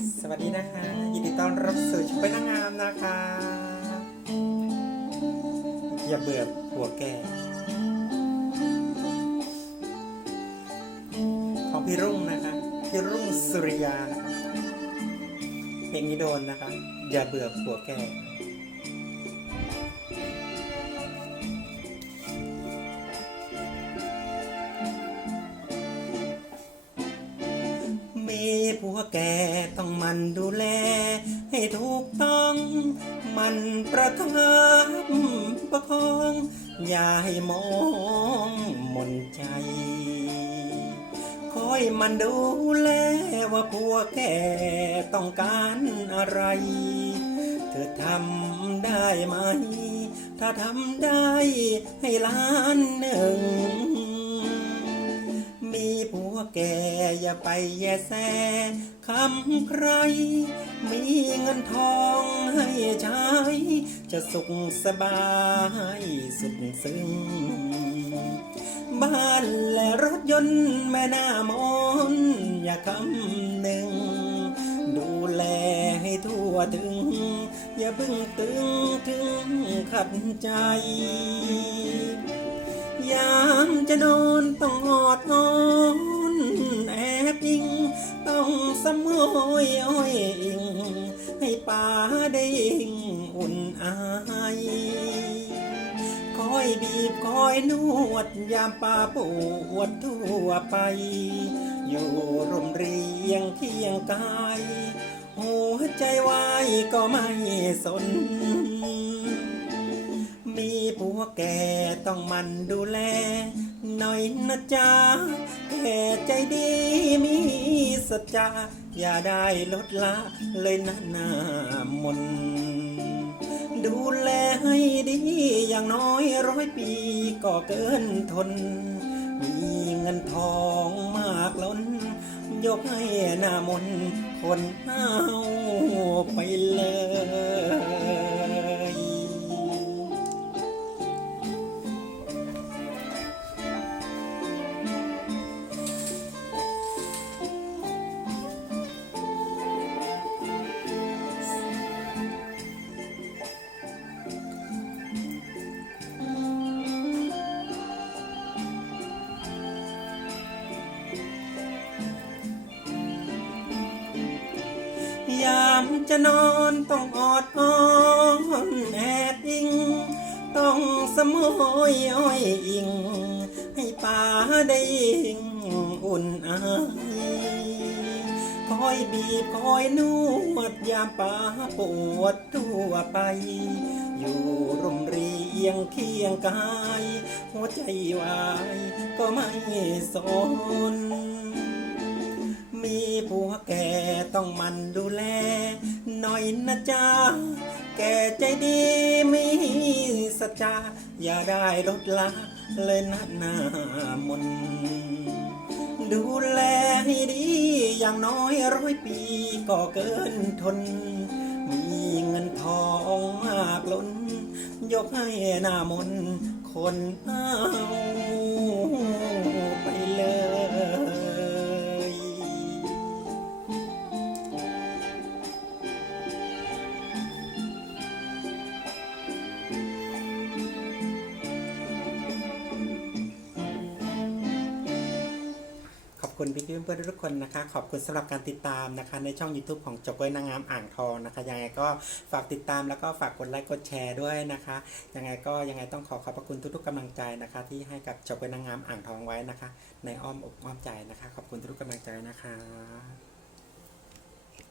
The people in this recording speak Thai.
สวัสดีนะคะ ยินดีต้อนรับสู่ช่วยนางงามนะคะอย่าเบื่อหัวแก่ของพี่รุ่งนะคะ พี่รุ่งสุริยานะคะเพลงนี้โดนนะคะ อย่าเบื่อหัวแก่ แก่ต้องมันดูแล ให้ถูกต้อง มันประคับประคอง อย่าให้มองหมนใจคอยมันดูแลว่าผัวแก่ต้องการอะไร เธอทำได้ไหม ถ้าทำได้ให้ล้านหนึ่งมี แก่อย่าไปแยแสคำใคร มีเงินทองให้ใช้ จะสุขสบายสุดซึ้ง บ้านและรถยนต์แม่หน้ามนอย่าคำหนึ่ง ดูแลให้ทั่วถึง อย่าเพิ่งตึงถึงขัดใจยามจะนอนต้องอดนอนแอบยิงต้อ สมอยอ้อยอิงให้ป่าได้ยิงอุ่นอายคอยบีบคอยนวดยามป่าปวดทั่วไป อยู่ร่มเรียงเคียงกายหัวใจวายก็ไม่สน มีผัวแก่ต้องมันดูแล หน่อยนะจ๊ะแก่ใจดีมีสัจจะอย่าได้ลดละเลยนะหน้ามนดูแลให้ดีอย่างน้อยร้อยปีก็เกินทน มีเงินทองมากล้น ยกให้หน้ามนคนเอาไปเลย จะนอนต้องอดอ้อนแอบอิงต้องสมอยอ้อยอิง ให้ป่าได้ยิงอุ่นอายคอยบีบคอยนวดยามป่าปวดทั่วไป อยู่ร่มเรียงเคียงกาย หัวใจวายก็ไม่สน มีผัวแก่ต้องมันดูแล หน่อยนะจ๊ะ แก่ใจดีมีสัจจะอย่าได้ลดละเลยนะหน้ามนดูแลให้ดีอย่างน้อยร้อยปีก็เกินทน มีเงินทองมากล้น ยกให้หน้ามนคนเอา คุณพี่เพื่อนๆทุกคนนะคะ ขอบคุณสำหรับการติดตามนะคะ ในช่อง YouTube ของจบก้ยนางงามอ่างทองนะคะ ยังไงก็ฝากติดตามแล้วก็ฝากกดไลค์กดแชร์ด้วยนะคะ ยังไงก็ยังไงต้องขอขอบพระคุณทุกๆกำลังใจนะคะ ที่ให้กับจบก้ยนางงามอ่างทองไว้นะคะ ในอ้อมอกอ้อมใจนะคะ ขอบคุณทุกกำลังใจนะคะ